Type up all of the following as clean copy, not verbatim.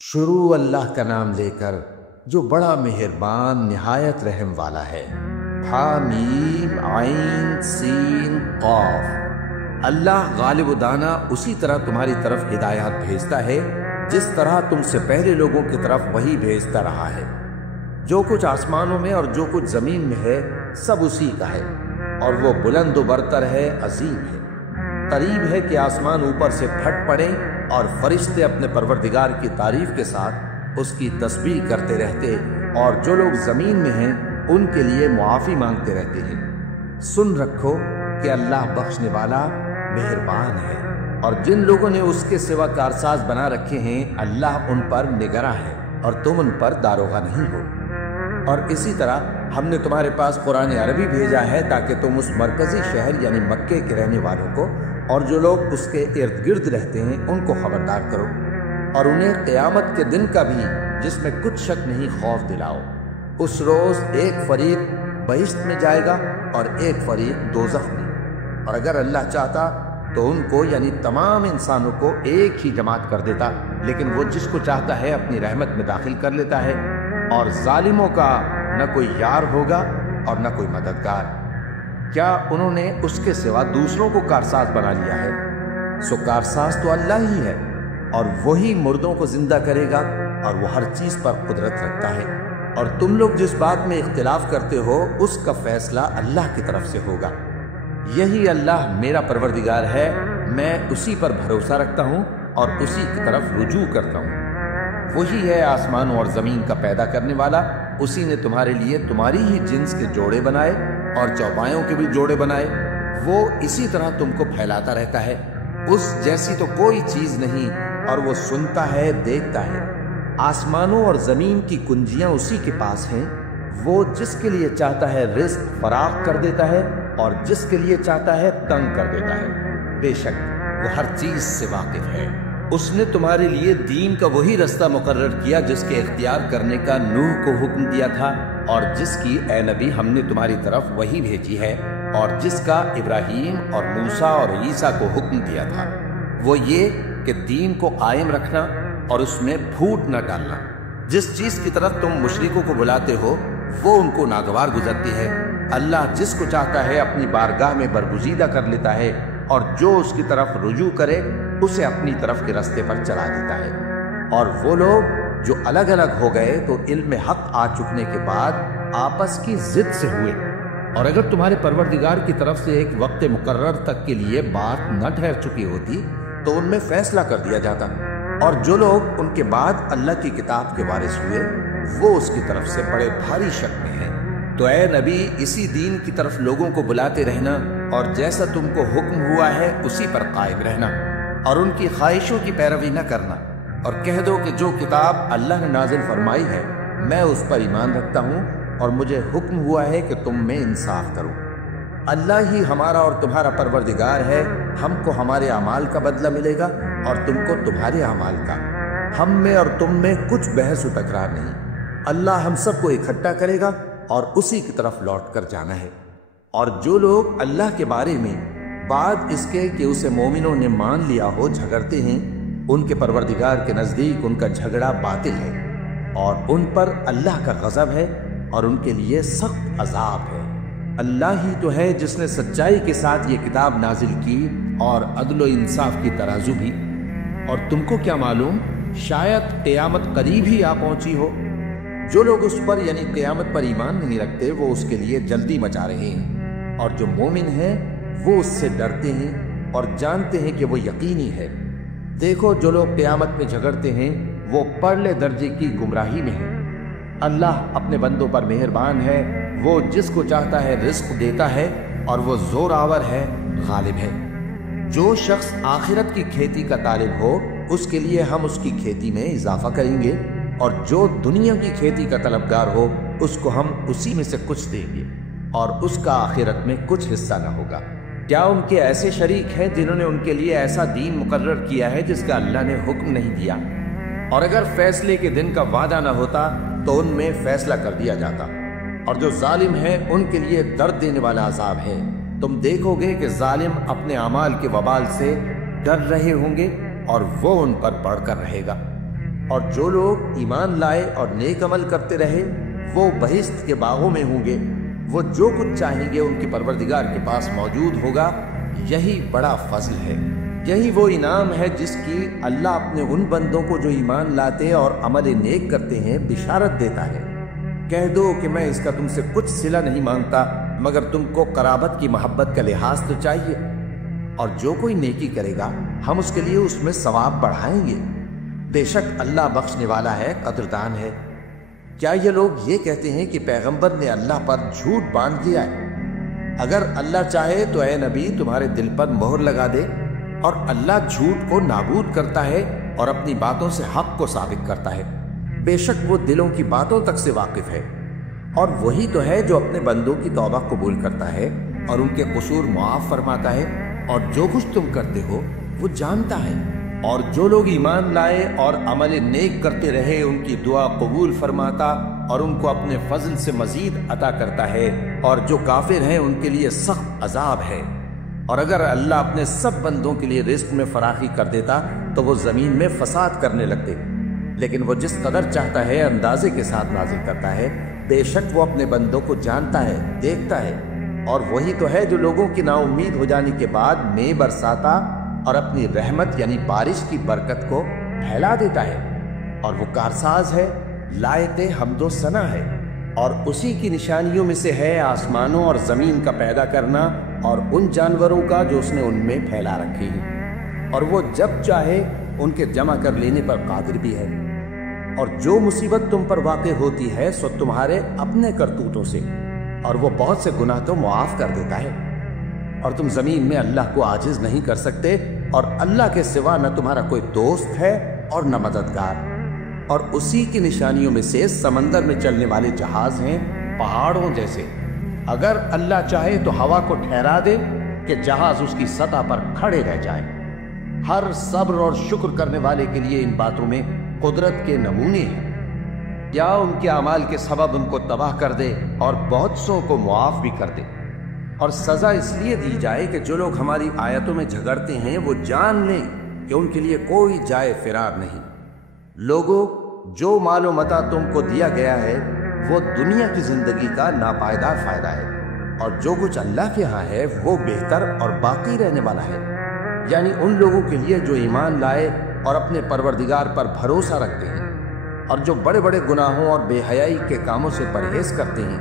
شروع اللہ کا نام لے کر جو بڑا مہربان نہایت رحم والا ہے۔ حامیم عین سین قاف۔ اللہ غالب و دانا اسی طرح تمہاری طرف ہدایات بھیجتا ہے جس طرح تم سے پہلے لوگوں کی طرف وہی بھیجتا رہا ہے۔ جو کچھ آسمانوں میں اور جو کچھ زمین میں ہے سب اسی کا ہے، اور وہ بلند و برتر ہے، عظیم ہے۔ قریب ہے کہ آسمان اوپر سے پھٹ پڑے اور فرشتے اپنے پروردگار کی تعریف کے ساتھ اس کی تسبیح کرتے رہتے، اور جو لوگ زمین میں ہیں ان کے لیے معافی مانگتے رہتے ہیں۔ سن رکھو کہ اللہ بخشنے والا مہربان ہے، اور جن لوگوں نے اس کے سوا کارساز بنا رکھے ہیں اللہ ان پر نگراں ہے اور تم ان پر داروغہ نہیں ہو۔ اور اسی طرح ہم نے تمہارے پاس قرآن عربی بھیجا ہے تاکہ تم اس مرکزی شہر یعنی مکے کے رہنے والوں کو اور جو لوگ اس کے ارد گرد رہتے ہیں ان کو خبردار کرو، اور انہیں قیامت کے دن کا بھی جس میں کچھ شک نہیں خوف دلاؤ۔ اس روز ایک فریق بہشت میں جائے گا اور ایک فریق دوزخ میں، اور اگر اللہ چاہتا تو ان کو یعنی تمام انسانوں کو ایک ہی جماعت کر دیتا، لیکن وہ جس کو چاہتا ہے اپنی رحمت میں داخل کر لیتا ہے، اور ظالموں کا نہ کوئی یار ہوگا اور نہ کوئی مددگار۔ کیا انہوں نے اس کے سوا دوسروں کو کارساز بنا لیا ہے؟ سو کارساز تو اللہ ہی ہے، اور وہی مردوں کو زندہ کرے گا، اور وہ ہر چیز پر قدرت رکھتا ہے۔ اور تم لوگ جس بات میں اختلاف کرتے ہو اس کا فیصلہ اللہ کی طرف سے ہوگا۔ یہی اللہ میرا پروردگار ہے، میں اسی پر بھروسہ رکھتا ہوں اور اسی کی طرف رجوع کرتا ہوں۔ وہی ہے آسمانوں اور زمین کا پیدا کرنے والا، اسی نے تمہارے لیے تمہاری ہی جنس کے جوڑے بنائے اور چوپایوں کے بھی جوڑے بنائے۔ وہ اسی طرح تم کو پھیلاتا رہتا ہے، اس جیسی تو کوئی چیز نہیں، اور وہ سنتا ہے، دیکھتا ہے۔ آسمانوں اور زمین کی کنجیاں اسی کے پاس ہیں، وہ جس کے لیے چاہتا ہے رزق فراخ کر دیتا ہے اور جس کے لیے چاہتا ہے تنگ کر دیتا ہے۔ بے شک وہ ہر چیز سے واقف ہے۔ اس نے تمہارے لیے دین کا وہی رستہ مقرر کیا جس کے اختیار کرنے کا نوح کو حکم دیا تھا، اور جس کی اے نبی ہم نے تمہاری طرف وہی بھیجی ہے، اور جس کا ابراہیم اور موسیٰ اور عیسیٰ کو حکم دیا تھا۔ وہ یہ کہ دین کو قائم رکھنا اور اس میں پھوٹ نہ ڈالنا۔ جس چیز کی طرف تم مشرکوں کو بلاتے ہو وہ ان کو ناگوار گزرتی ہے۔ اللہ جس کو چاہتا ہے اپنی بارگاہ میں برگزیدہ کر لیتا ہے، اور جو اس کی طرف رجوع کرے اسے اپنی طرف کے راستے پر چلا دیتا ہے۔ اور وہ لوگ جو الگ الگ ہو گئے تو علم حق آ چکنے کے بعد آپس کی ضد سے ہوئے، اور اگر تمہارے پروردگار کی طرف سے ایک وقت مقرر تک کے لیے بات نہ ٹھہر چکی ہوتی تو ان میں فیصلہ کر دیا جاتا، اور جو لوگ ان کے بعد اللہ کی کتاب کے وارث ہوئے وہ اس کی طرف سے بڑے بھاری شک میں ہیں۔ تو اے نبی اسی دین کی طرف لوگوں کو بلاتے رہنا، اور جیسا تم کو حکم ہوا ہے اسی پر قائم رہنا، اور ان کی خواہشوں کی پیروی نہ کرنا، اور کہہ دو کہ جو کتاب اللہ نے نازل فرمائی ہے میں اس پر ایمان رکھتا ہوں، اور مجھے حکم ہوا ہے کہ تم میں انصاف کرو۔ اللہ ہی ہمارا اور تمہارا پروردگار ہے، ہم کو ہمارے اعمال کا بدلہ ملے گا اور تم کو تمہارے اعمال کا۔ ہم میں اور تم میں کچھ بحث و تکرار نہیں، اللہ ہم سب کو اکٹھا کرے گا اور اسی کی طرف لوٹ کر جانا ہے۔ اور جو لوگ اللہ کے بارے میں بعد اس کے کہ اسے مومنوں نے مان لیا ہو جھگڑتے ہیں، ان کے پروردگار کے نزدیک ان کا جھگڑا باطل ہے، اور ان پر اللہ کا غضب ہے اور ان کے لیے سخت عذاب ہے۔ اللہ ہی تو ہے جس نے سچائی کے ساتھ یہ کتاب نازل کی اور عدل و انصاف کی ترازو بھی۔ اور تم کو کیا معلوم، شاید قیامت قریب ہی آ پہنچی ہو۔ جو لوگ اس پر یعنی قیامت پر ایمان نہیں رکھتے وہ اس کے لیے جلدی مچا رہے ہیں، اور جو مومن ہیں وہ اس سے ڈرتے ہیں اور جانتے ہیں کہ وہ یقینی ہے۔ دیکھو جو لوگ قیامت میں جھگڑتے ہیں وہ پرلے درجے کی گمراہی میں ہیں۔ اللہ اپنے بندوں پر مہربان ہے، وہ جس کو چاہتا ہے رزق دیتا ہے، اور وہ زور آور ہے، غالب ہے۔ جو شخص آخرت کی کھیتی کا طالب ہو اس کے لیے ہم اس کی کھیتی میں اضافہ کریں گے، اور جو دنیا کی کھیتی کا طلبگار ہو اس کو ہم اسی میں سے کچھ دیں گے، اور اس کا آخرت میں کچھ حصہ نہ ہوگا۔ کیا ان کے ایسے شریک ہیں جنہوں نے ان کے لیے ایسا دین مقرر کیا ہے جس کا اللہ نے حکم نہیں دیا؟ اور اگر فیصلے کے دن کا وعدہ نہ ہوتا تو ان میں فیصلہ کر دیا جاتا، اور جو ظالم ہیں ان کے لیے درد دینے والا عذاب ہے۔ تم دیکھو گے کہ ظالم اپنے اعمال کے وبال سے ڈر رہے ہوں گے، اور وہ ان پر بڑھ کر رہے گا۔ اور جو لوگ ایمان لائے اور نیک عمل کرتے رہے وہ بہشت کے باغوں میں ہوں گے، وہ جو کچھ چاہیں گے ان کے پروردگار کے پاس موجود ہوگا۔ یہی بڑا فضل ہے، یہی وہ انعام ہے جس کی اللہ اپنے ان بندوں کو جو ایمان لاتے اور عمل نیک کرتے ہیں بشارت دیتا ہے۔ کہہ دو کہ میں اس کا تم سے کچھ صلہ نہیں مانگتا مگر تم کو قرابت کی محبت کا لحاظ تو چاہیے، اور جو کوئی نیکی کرے گا ہم اس کے لیے اس میں ثواب بڑھائیں گے۔ بے شک اللہ بخشنے والا ہے، قدردان ہے۔ کیا یہ لوگ یہ کہتے ہیں کہ پیغمبر نے اللہ پر جھوٹ باندھ دیا ہے؟ اگر اللہ چاہے تو اے نبی تمہارے دل پر مہر لگا دے، اور اللہ جھوٹ کو نابود کرتا ہے اور اپنی باتوں سے حق کو ثابت کرتا ہے۔ بے شک وہ دلوں کی باتوں تک سے واقف ہے، اور وہی تو ہے جو اپنے بندوں کی توبہ قبول کرتا ہے اور ان کے قصور معاف فرماتا ہے، اور جو کچھ تم کرتے ہو وہ جانتا ہے۔ اور جو لوگ ایمان لائے اور عمل نیک کرتے رہے ان کی دعا قبول فرماتا اور ان کو اپنے فضل سے مزید عطا کرتا ہے، اور جو کافر ہیں ان کے لیے سخت عذاب ہے۔ اور اگر اللہ اپنے سب بندوں کے لیے رزق میں فراخی کر دیتا تو وہ زمین میں فساد کرنے لگتے، لیکن وہ جس قدر چاہتا ہے اندازے کے ساتھ نازل کرتا ہے۔ بے شک وہ اپنے بندوں کو جانتا ہے، دیکھتا ہے، اور وہی تو ہے جو لوگوں کی نا امید ہو جانے کے بعد مے برساتا اور اپنی رحمت یعنی بارش کی برکت کو پھیلا دیتا ہے، اور وہ کارساز ہے، لائق حمد و ثنا ہے۔ اور اسی کی نشانیوں میں سے ہے آسمانوں اور زمین کا پیدا کرنا اور ان جانوروں کا جو اس نے ان میں پھیلا رکھے ہیں، اور وہ جب چاہے ان کے جمع کر لینے پر قادر بھی ہے۔ اور جو مصیبت تم پر واقع ہوتی ہے سو تمہارے اپنے کرتوتوں سے، اور وہ بہت سے گناہ تو معاف کر دیتا ہے۔ اور تم زمین میں اللہ کو عاجز نہیں کر سکتے، اور اللہ کے سوا نہ تمہارا کوئی دوست ہے اور نہ مددگار۔ اور اسی کی نشانیوں میں سے سمندر میں چلنے والے جہاز ہیں پہاڑوں جیسے۔ اگر اللہ چاہے تو ہوا کو ٹھہرا دے کہ جہاز اس کی سطح پر کھڑے رہ جائیں۔ ہر صبر اور شکر کرنے والے کے لیے ان باتوں میں قدرت کے نمونے ہیں۔ یا ان کے اعمال کے سبب ان کو تباہ کر دے اور بہت سو کو معاف بھی کر دے، اور سزا اس لیے دی جائے کہ جو لوگ ہماری آیتوں میں جھگڑتے ہیں وہ جان لیں کہ ان کے لیے کوئی جائے فرار نہیں۔ لوگوں، جو مال و متاع تم کو دیا گیا ہے وہ دنیا کی زندگی کا ناپائیدار فائدہ ہے، اور جو کچھ اللہ کے ہاں ہے وہ بہتر اور باقی رہنے والا ہے، یعنی ان لوگوں کے لیے جو ایمان لائے اور اپنے پروردگار پر بھروسہ رکھتے ہیں، اور جو بڑے بڑے گناہوں اور بے حیائی کے کاموں سے پرہیز کرتے ہیں،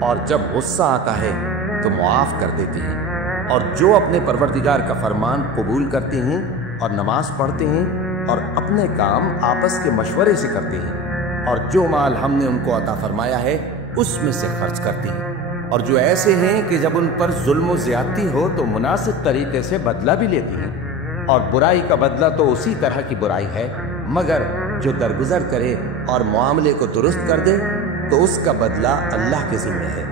اور جب غصہ آتا ہے تو معاف کر دیتے ہیں، اور جو اپنے پروردگار کا فرمان قبول کرتے ہیں اور نماز پڑھتے ہیں اور اپنے کام آپس کے مشورے سے کرتے ہیں، اور جو مال ہم نے ان کو عطا فرمایا ہے اس میں سے خرچ کرتے ہیں، اور جو ایسے ہیں کہ جب ان پر ظلم و زیادتی ہو تو مناسب طریقے سے بدلہ بھی لیتے ہیں، اور برائی کا بدلہ تو اسی طرح کی برائی ہے، مگر جو درگزر کرے اور معاملے کو درست کر دے تو اس کا بدلہ اللہ کے ذمہ ہے۔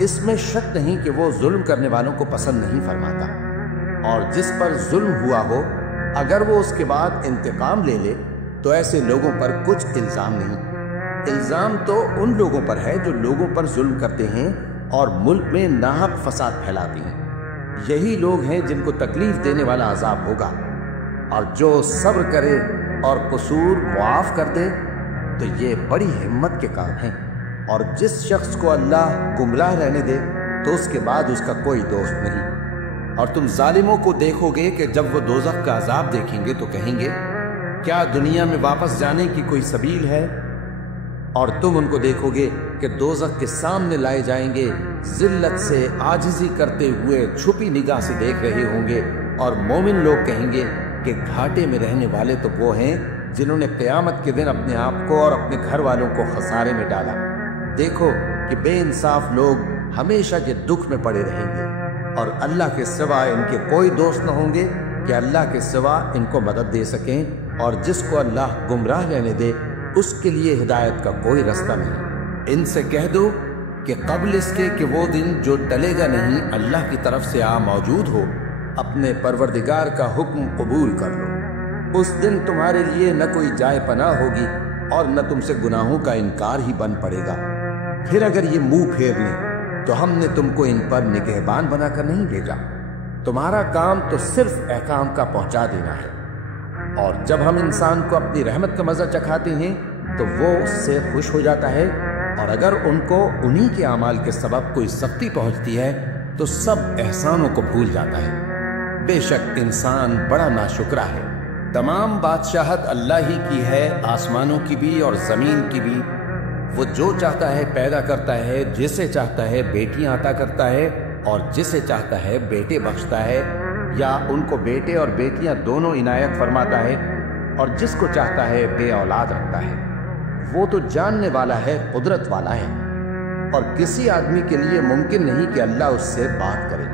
اس میں شک نہیں کہ وہ ظلم کرنے والوں کو پسند نہیں فرماتا، اور جس پر ظلم ہوا ہو اگر وہ اس کے بعد انتقام لے لے تو ایسے لوگوں پر کچھ الزام نہیں۔ الزام تو ان لوگوں پر ہے جو لوگوں پر ظلم کرتے ہیں اور ملک میں ناحق فساد پھیلاتے ہیں۔ یہی لوگ ہیں جن کو تکلیف دینے والا عذاب ہوگا، اور جو صبر کرے اور قصور معاف کر دے تو یہ بڑی ہمت کے کام ہیں۔ اور جس شخص کو اللہ گمراہ رہنے دے تو اس کے بعد اس کا کوئی دوست نہیں۔ اور تم ظالموں کو دیکھو گے کہ جب وہ دوزخ کا عذاب دیکھیں گے تو کہیں گے کیا دنیا میں واپس جانے کی کوئی سبیل ہے؟ اور تم ان کو دیکھو گے کہ دوزخ کے سامنے لائے جائیں گے، ذلت سے عاجزی کرتے ہوئے چھپی نگاہ سے دیکھ رہے ہوں گے، اور مومن لوگ کہیں گے کہ گھاٹے میں رہنے والے تو وہ ہیں جنہوں نے قیامت کے دن اپنے آپ کو اور اپنے گھر والوں کو خسارے میں ڈالا۔ دیکھو کہ بے انصاف لوگ ہمیشہ کے دکھ میں پڑے رہیں گے، اور اللہ کے سوا ان کے کوئی دوست نہ ہوں گے کہ اللہ کے سوا ان کو مدد دے سکیں، اور جس کو اللہ گمراہ رہنے دے اس کے لیے ہدایت کا کوئی رستہ نہیں۔ ان سے کہہ دو کہ قبل اس کے کہ وہ دن جو ٹلے گا نہیں اللہ کی طرف سے موجود ہو، اپنے پروردگار کا حکم قبول کر لو۔ اس دن تمہارے لیے نہ کوئی جائے پناہ ہوگی اور نہ تم سے گناہوں کا انکار ہی بن پڑے گا۔ پھر اگر یہ منہ پھیر لیں تو ہم نے تم کو ان پر نگہبان بنا کر نہیں بھیجا، تمہارا کام تو صرف احکام کا پہنچا دینا ہے۔ اور جب ہم انسان کو اپنی رحمت کا مزہ چکھاتے ہیں تو وہ اس سے خوش ہو جاتا ہے، اور اگر ان کو انہی کے اعمال کے سبب کوئی سختی پہنچتی ہے تو سب احسانوں کو بھول جاتا ہے۔ بے شک انسان بڑا ناشکرا ہے۔ تمام بادشاہت اللہ ہی کی ہے، آسمانوں کی بھی اور زمین کی بھی۔ وہ جو چاہتا ہے پیدا کرتا ہے، جسے چاہتا ہے بیٹیاں عطا کرتا ہے اور جسے چاہتا ہے بیٹے بخشتا ہے، یا ان کو بیٹے اور بیٹیاں دونوں عنایت فرماتا ہے، اور جس کو چاہتا ہے بے اولاد رکھتا ہے۔ وہ تو جاننے والا ہے، قدرت والا ہے، اور کسی آدمی کے لیے ممکن نہیں کہ اللہ اس سے بات کرے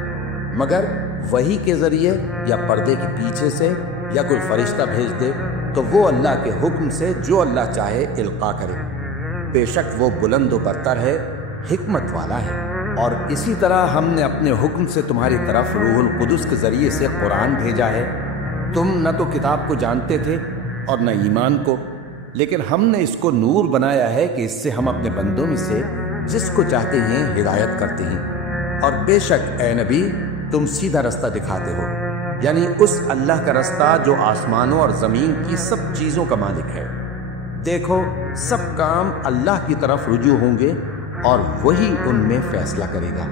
مگر وحی کے ذریعے یا پردے کے پیچھے سے، یا کوئی فرشتہ بھیج دے تو وہ اللہ کے حکم سے جو اللہ چاہے القا کرے۔ بے شک وہ بلند و برتر ہے، حکمت والا ہے۔ اور اسی طرح ہم نے اپنے حکم سے تمہاری طرف روح القدس کے ذریعے سے قرآن بھیجا ہے۔ تم نہ تو کتاب کو جانتے تھے اور نہ ایمان کو، لیکن ہم نے اس کو نور بنایا ہے کہ اس سے ہم اپنے بندوں میں سے جس کو چاہتے ہیں ہدایت کرتے ہیں۔ اور بے شک اے نبی تم سیدھا رستہ دکھاتے ہو، یعنی اس اللہ کا رستہ جو آسمانوں اور زمین کی سب چیزوں کا مالک ہے۔ دیکھو سب کام اللہ کی طرف رجوع ہوں گے اور وہی ان میں فیصلہ کرے گا۔